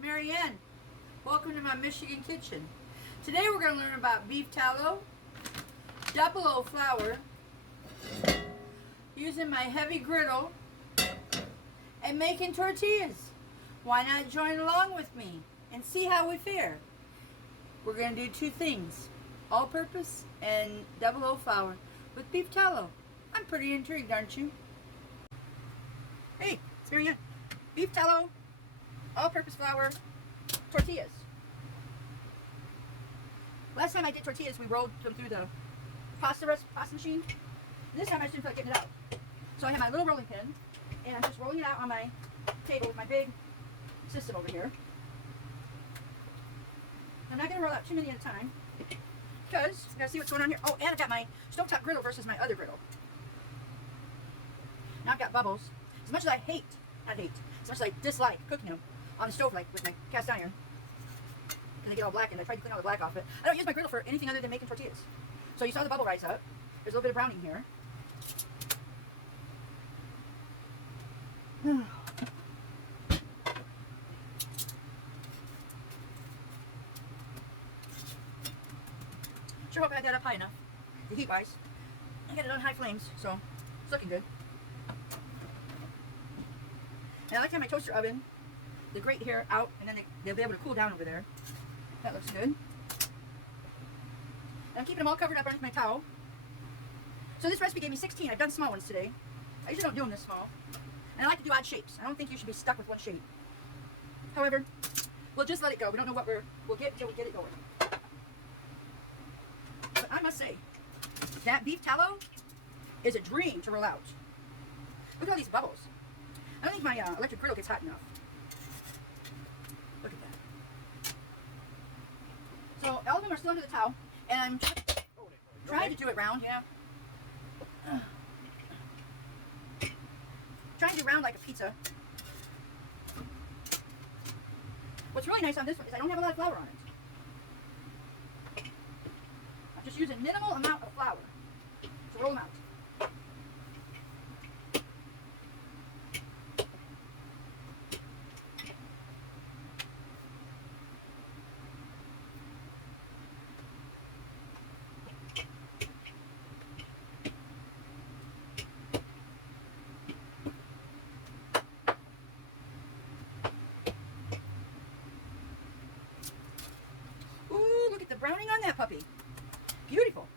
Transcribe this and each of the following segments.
Marianne. Welcome to my Michigan kitchen. Today we're going to learn about beef tallow, double O flour, using my heavy griddle, and making tortillas. Why not join along with me and see how we fare? We're going to do two things, all-purpose and double O flour with beef tallow. I'm pretty intrigued, aren't you? Hey, it's Marianne. Beef tallow, all-purpose flour, tortillas. Last time I did tortillas, we rolled them through the pasta machine. And this time I just didn't feel like getting it out. So I have my little rolling pin, and I'm just rolling it out on my table with my big system over here. I'm not going to roll out too many at a time, because I got to see what's going on here. Oh, and I've got my stovetop griddle versus my other griddle. Now I've got bubbles. As much as I as much as I dislike cooking them on the stove, like with my cast iron, because they get all black, and I tried to clean all the black off it. I don't use my griddle for anything other than making tortillas. So you saw the bubble rise up. There's a little bit of browning here. Sure hope I had that up high enough, the heat wise. I got it on high flames, so it's looking good. And I like to have my toaster oven, the grate here out, and then they'll be able to cool down over there. That looks good. And I'm keeping them all covered up underneath my towel. So this recipe gave me 16. I've done small ones today. I usually don't do them this small. And I like to do odd shapes. I don't think you should be stuck with one shape. However, we'll just let it go. We don't know what we'll get until we get it going. But I must say, that beef tallow is a dream to roll out. Look at all these bubbles. I don't think my electric griddle gets hot enough. Look at that. So all of them are still under the towel, and I'm trying to do it round, yeah. Trying to do round like a pizza. What's really nice on this one is I don't have a lot of flour on it. I'm just using minimal amount of flour to roll them out. Look at the browning on that puppy. Beautiful.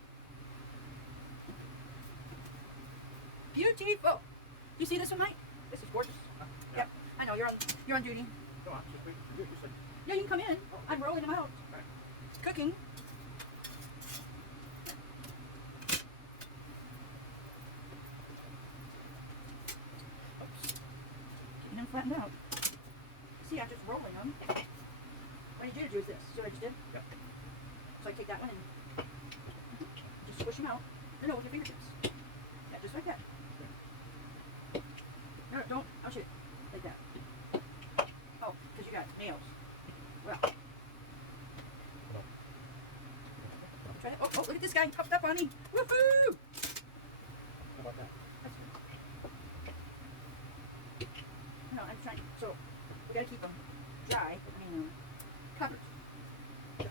Beautiful. You see this one, Mike? This is gorgeous. Yeah. Yep. I know you're on duty. Go on, just wait. Yeah, you can come in. I'm rolling them out. Okay. Cooking. Oops. Getting them flattened out. See, I'm just rolling them. What I need you to do is this. See what I just did? Yep. So I take that one and just squish them out. No, with your fingertips. Yeah, just like that. No, don't. Oh, shit. Like that. Oh, because you got nails. Well. Try that. Oh, look at this guy. He puffed up on me. Woohoo! How about that? That's good. No, I'm trying. So, we got to keep them dry. Covered. Like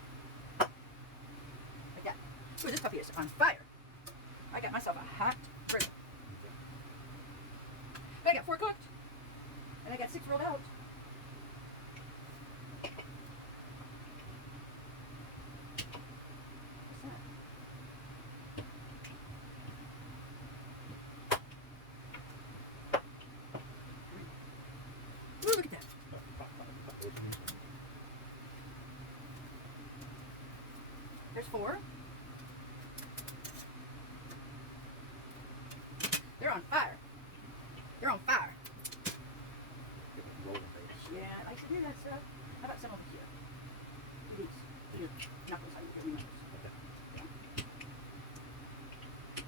that. Ooh, this puppy is on fire. I got myself a hot griddle. But I got 4 cooked. And I got 6 rolled out. What's that? Ooh, look at that. There's 4. They're on fire. They're on fire. Yeah, I like to do that stuff. How about some over here? Do these. Do your knuckles. How you get your knuckles. Yeah.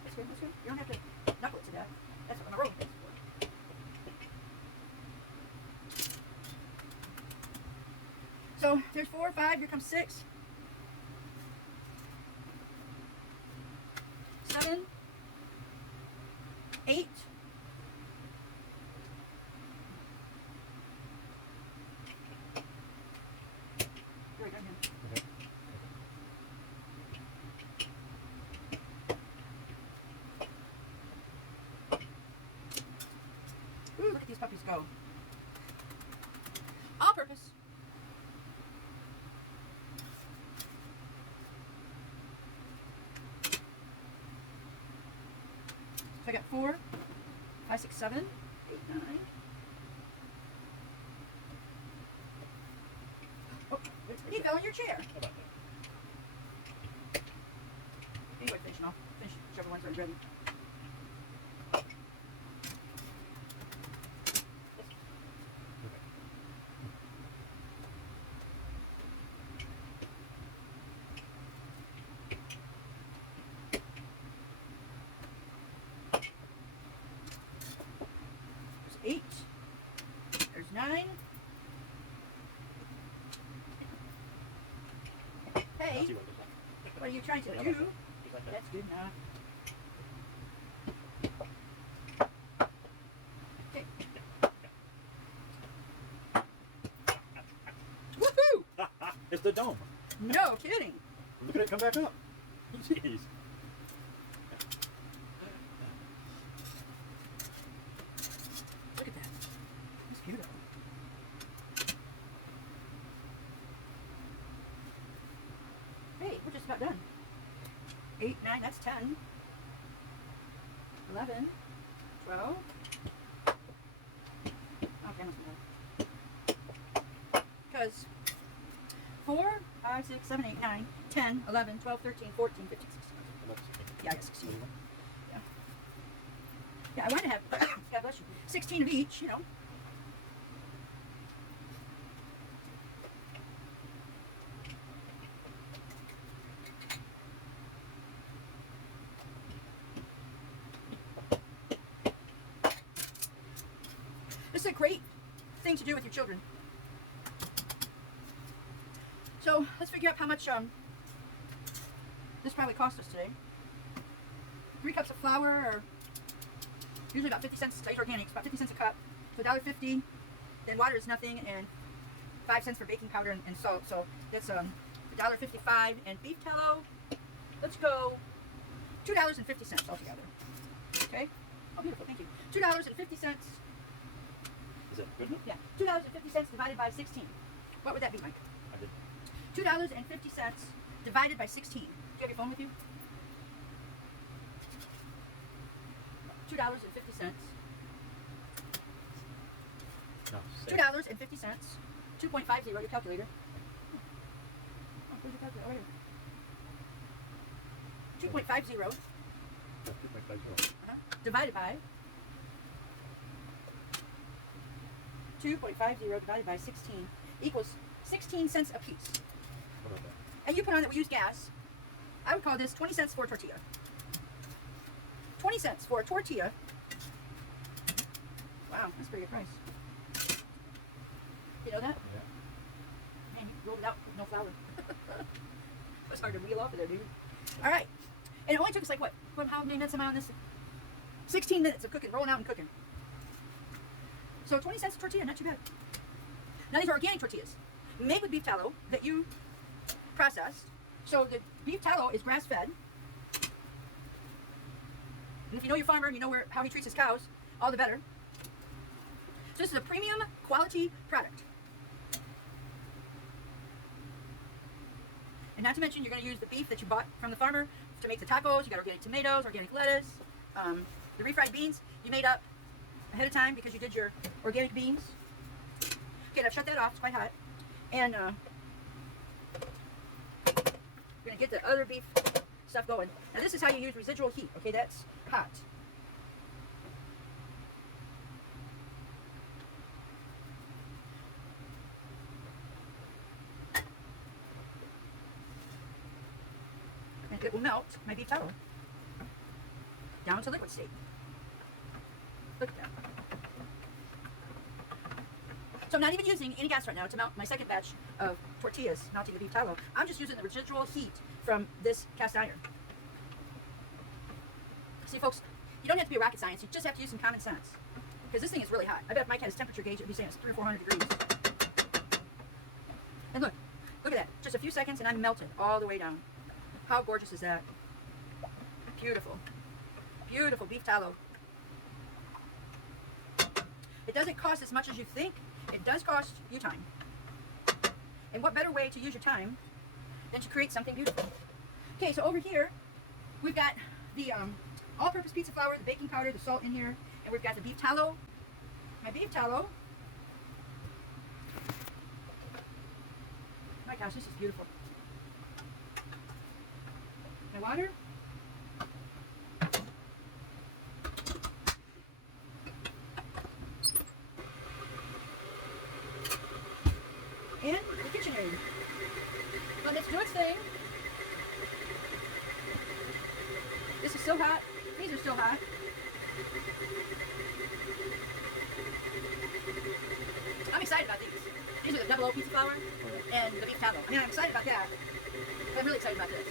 That's good, that's good. You don't have to knuckle it to death. That's what I'm rolling things for. So there's 4, 5, here comes 6. 7, 8, 9, these puppies go. All purpose. So I got 4, 5, 6, 7, 8, 9. Oh, he fell in your chair. How about that? Anyway, finishing off. Finish whichever ones are ready. There's 8. There's 9. Hey, I'll see what it looks like. what are you trying to How about do? that? Just like that. That's good now. Okay. Woohoo! It's the dome. No kidding. Look at it come back up. Jeez. Look at that. It's beautiful. Hey, we're just about done. 8, 9, that's 10. 11, 12. Okay, must be done. Because 4, 5, 6, 7, 8, 9, 10, 11, 12, 13, 14, 15, 16. Yeah, I got 16. Yeah. Yeah, I wanted to have, God bless you, 16 of each, you know. This is a great thing to do with your children. So let's figure out how much this probably cost us today. 3 cups of flour are usually about 50 cents. Today's organics, about 50 cents a cup. So $1.50. Then water is nothing, and 5 cents for baking powder and salt. So that's $1.55. And beef tallow, let's go $2.50 altogether. Okay. Oh, beautiful. Thank you. $2.50. Is it good enough? Yeah. $2.50 divided by 16. What would that be, Mike? I did. $2.50 divided by 16. Do you have your phone with you? $2.50. No. $2.50. 2.50, your calculator. Oh, where's your calculator? Over here. 2.50 divided by 2.50 divided by 16 equals 16 cents a piece. What about that? And you put on that we use gas. I would call this 20 cents for a tortilla. 20 cents for a tortilla. Wow, that's a pretty good price. You know that? Yeah. Man, you rolled it out with no flour. It's hard to reel off of there, dude. All right. And it only took us like what? How many minutes am I on this? 16 minutes of cooking, rolling out and cooking. So 20 cents a tortilla, not too bad. Now these are organic tortillas, made with beef tallow that you processed. So the beef tallow is grass fed. And if you know your farmer and you know how he treats his cows, all the better. So this is a premium quality product. And not to mention, you're going to use the beef that you bought from the farmer to make the tacos. You got organic tomatoes, organic lettuce, the refried beans you made up ahead of time because you did your organic beans. Okay, now shut that off. It's quite hot. And we're going to get the other beef stuff going. Now this is how you use residual heat. Okay, that's hot. And it will melt my beef tallow down to liquid state. Look at that. So I'm not even using any gas right now to melt my second batch of tortillas, melting the beef tallow. I'm just using the residual heat from this cast iron. See, folks, you don't have to be a rocket science. You just have to use some common sense. Because this thing is really hot. I bet if Mike had his temperature gauge, it would be saying it's 300 or 400 degrees. And look at that. Just a few seconds and I'm melted all the way down. How gorgeous is that? Beautiful. Beautiful beef tallow. It doesn't cost as much as you think. It does cost you time. And what better way to use your time than to create something beautiful? Okay, so over here, we've got the all-purpose pizza flour, the baking powder, the salt in here, and we've got the beef tallow. My beef tallow. My gosh, this is beautiful. My water. And the KitchenAid. Let it do its thing. This is still hot. These are still hot. I'm excited about these. These are the double O pizza flour and the beef tallow. I mean, I'm excited about that. But I'm really excited about this.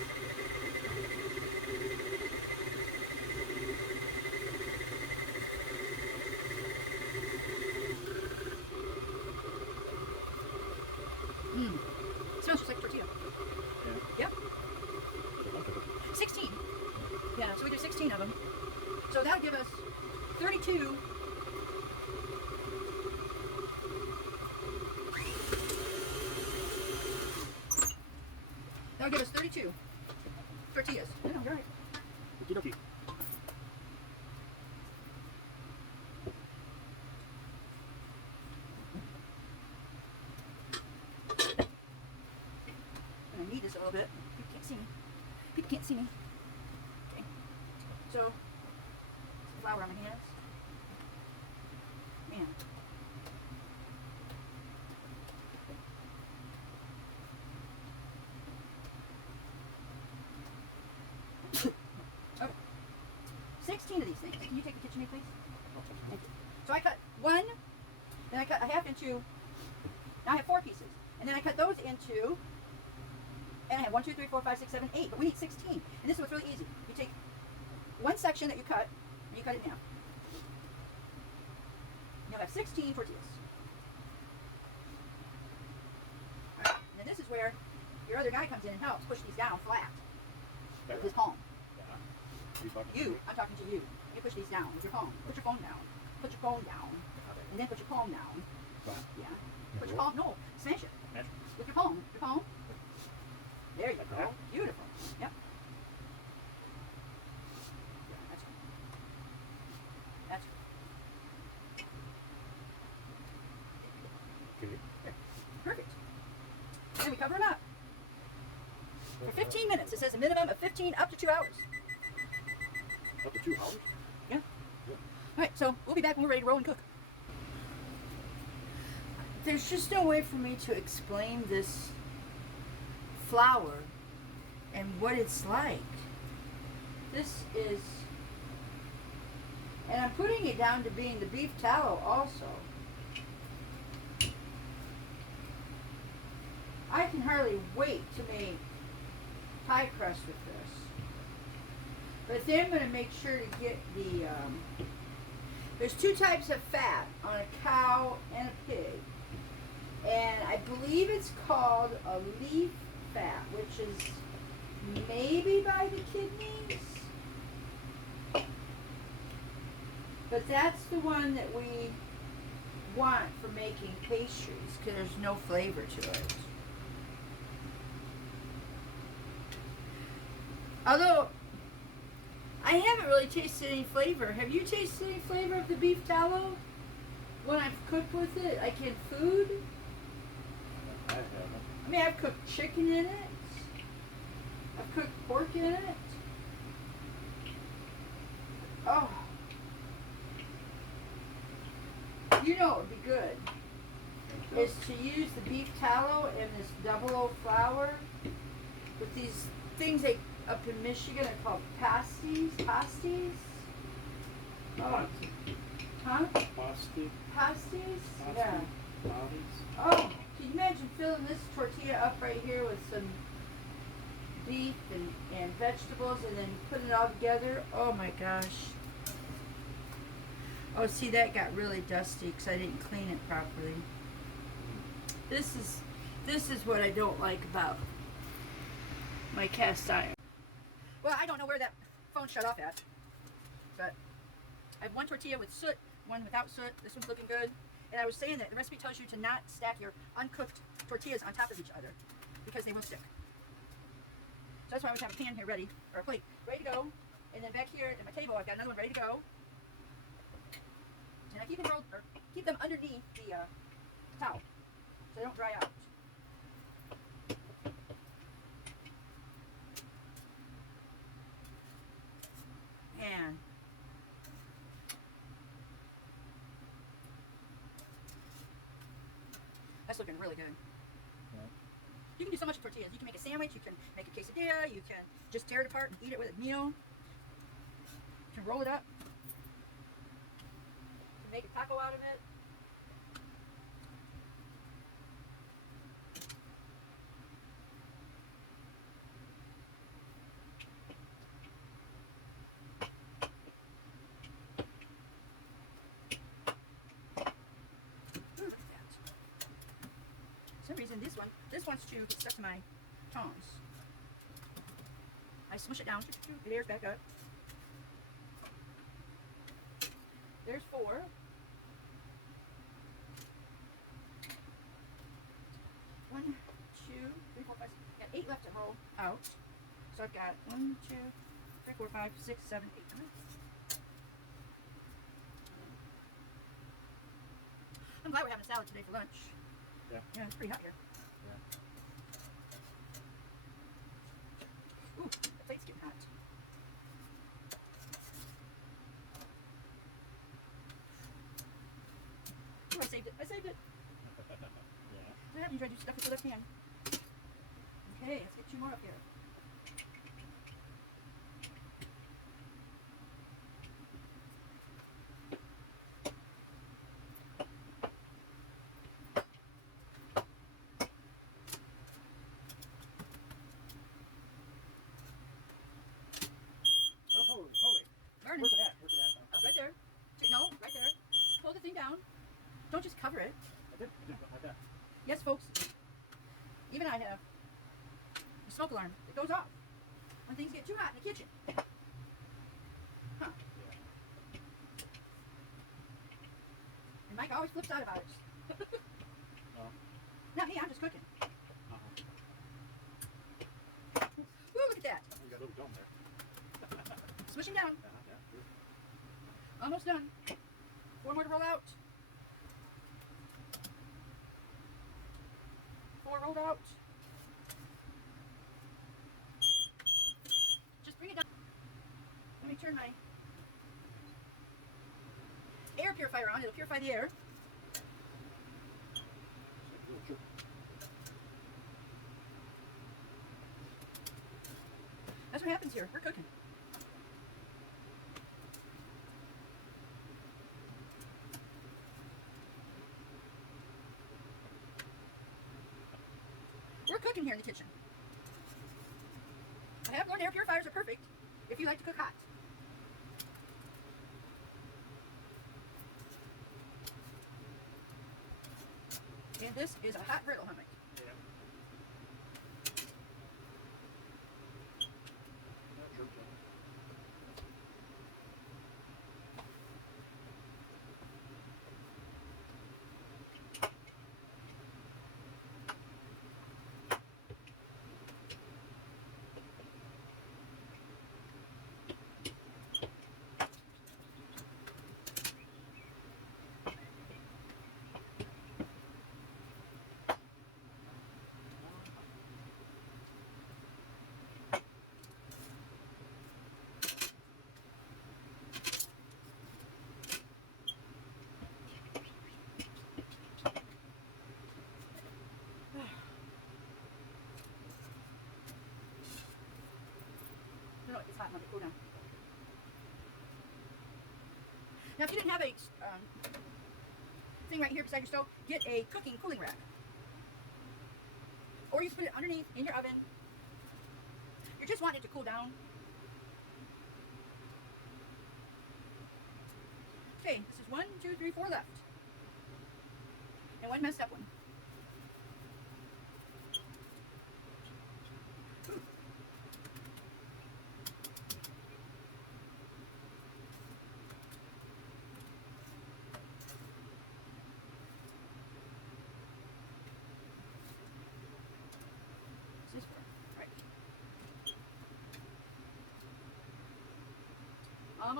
Smells just like a tortilla. Yeah. Yep. 16. Yeah, so we do 16 of them. So that'll give us 32. That'll give us 32 tortillas. Yeah, you're right. Okie-dokie. And I need this a little bit. People can't see me. People can't see me. Okay. So, some flour on my hands. Man. Okay. 16 of these things. Can you take the KitchenAid, please? Thank you. So I cut one, then I cut a half into, now I have 4 pieces. And then I cut those into, and I have 1, 2, 3, 4, 5, 6, 7, 8, but we need 16. And this is what's really easy. You take one section that you cut, and you cut it in half. You'll have 16 tortillas. All right. And then this is where your other guy comes in and helps push these down flat with his palm. Yeah. I'm talking to you. You push these down with your palm. Put your phone down. Put your phone down. And then put your palm down. Right. Yeah. Put your palm, no, smash it. Smash. With your palm. Your palm. There you go. Okay. Beautiful. Yep. Yeah, that's good. That's good. Okay. There. Perfect. And then we cover them up for 15 minutes. It says a minimum of 15 up to 2 hours. Up to 2 hours? Yeah. Yeah. All right, so we'll be back when we're ready to roll and cook. There's just no way for me to explain this flour and what it's like. This is, and I'm putting it down to being the beef tallow also. I can hardly wait to make pie crust with this. But then I'm going to make sure to get the, there's 2 types of fat on a cow and a pig. And I believe it's called a leaf fat, which is maybe by the kidneys. But that's the one that we want for making pastries, because there's no flavor to it. Although, I haven't really tasted any flavor. Have you tasted any flavor of the beef tallow? When I've cooked with it, like in food? I haven't. I mean, I've cooked chicken in it. I've cooked pork in it. Oh. You know what would be good is to use the beef tallow and this double O flour with these things they up in Michigan are called pasties. Pasties? Oh. Huh? Pasti. Pasties? Yeah. Pasties. Oh, can you imagine filling this tortilla up right here with some beef and vegetables and then putting it all together? Oh my gosh. Oh, see, that got really dusty because I didn't clean it properly. This is what I don't like about my cast iron. Well, I don't know where that phone shut off at, but I have 1 tortilla with soot one without soot. This one's looking good. And I was saying that the recipe tells you to not stack your uncooked tortillas on top of each other because they will stick. So that's why I always have a pan here ready, or a plate, ready to go. And then back here at my table, I've got another one ready to go. And I keep them rolled, or keep them underneath the towel so they don't dry out. And that's looking really good. Yeah. You can do so much with tortillas. You can make a sandwich, you can make a quesadilla, you can just tear it apart and eat it with a meal. You can roll it up. You can make a taco out of it. Ooh, look at that. For some reason, this wants to get stuck to my tongs. I smush it down. It airs back up. There's 4. One, 2, 3, 4, 5, 6. Got 8 left to roll out. So I've got 1, 2, 3, 4, 5, 6, 7, 8. I'm glad we're having a salad today for lunch. Yeah. Yeah, it's pretty hot here. Yeah. Ooh, the plate's getting hot. Ooh, I saved it. I saved it. Yeah. What happens when I do stuff with the left hand? Okay, let's get 2 more up here. Oh, holy. Burning. Where's it at? Where's it at? Oh, right there. No, right there. Hold the thing down. Don't just cover it. I did like that. Yes, folks. Even I have a smoke alarm. It goes off when things get too hot in the kitchen. Huh. Yeah. And Mike always flips out about it. Oh. Not me, I'm just cooking. Uh-huh. Woo, look at that. You got a little dome there. Swishing down. Yeah, yeah. Good. Almost done. 4 more to roll out. 4 rolled out. Just bring it down. Let me turn my air purifier on. It'll purify the air. Little chip. That's what happens here. We're cooking. We're cooking here in the kitchen. I have learned air purifiers are perfect if you like to cook hot. And this is a hot griddle, huh, Mike? Yeah. Yeah, sure. No, it's hot. Let me cool down. Now, if you didn't have a thing right here beside your stove, get a cooking cooling rack. Or you can put it underneath in your oven. You're just wanting it to cool down. Okay, this is 1, 2, 3, 4 left. And 1 messed up one.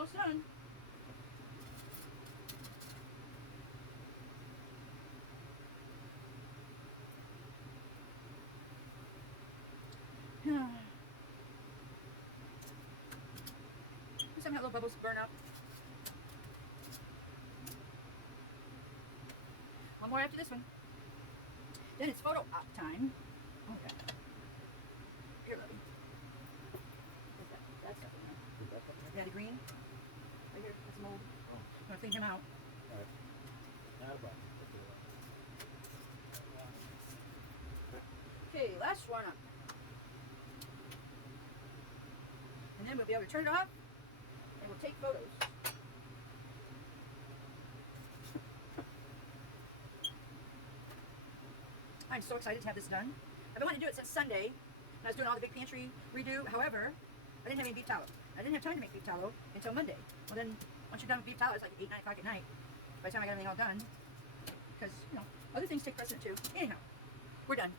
almost done. Somehow little bubbles burn up. One more after this one. Then it's photo op time. Oh yeah. Here, lovey. What's that? That's stuff in there. Is that something? Yeah, the green. Right here. That's mold. Oh, I'm gonna clean him out. all right. Not a problem. Okay, last one up. And then we'll be able to turn it off and we'll take photos. I'm so excited to have this done. I've been wanting to do it since Sunday. And I was doing all the big pantry redo. However, I didn't have any beef tallow. I didn't have time to make beef tallow until Monday. Well then, once you're done with beef tallow, it's like 8, 9 o'clock at night. By the time I got everything all done. Because, you know, other things take precedent too. Anyhow, we're done.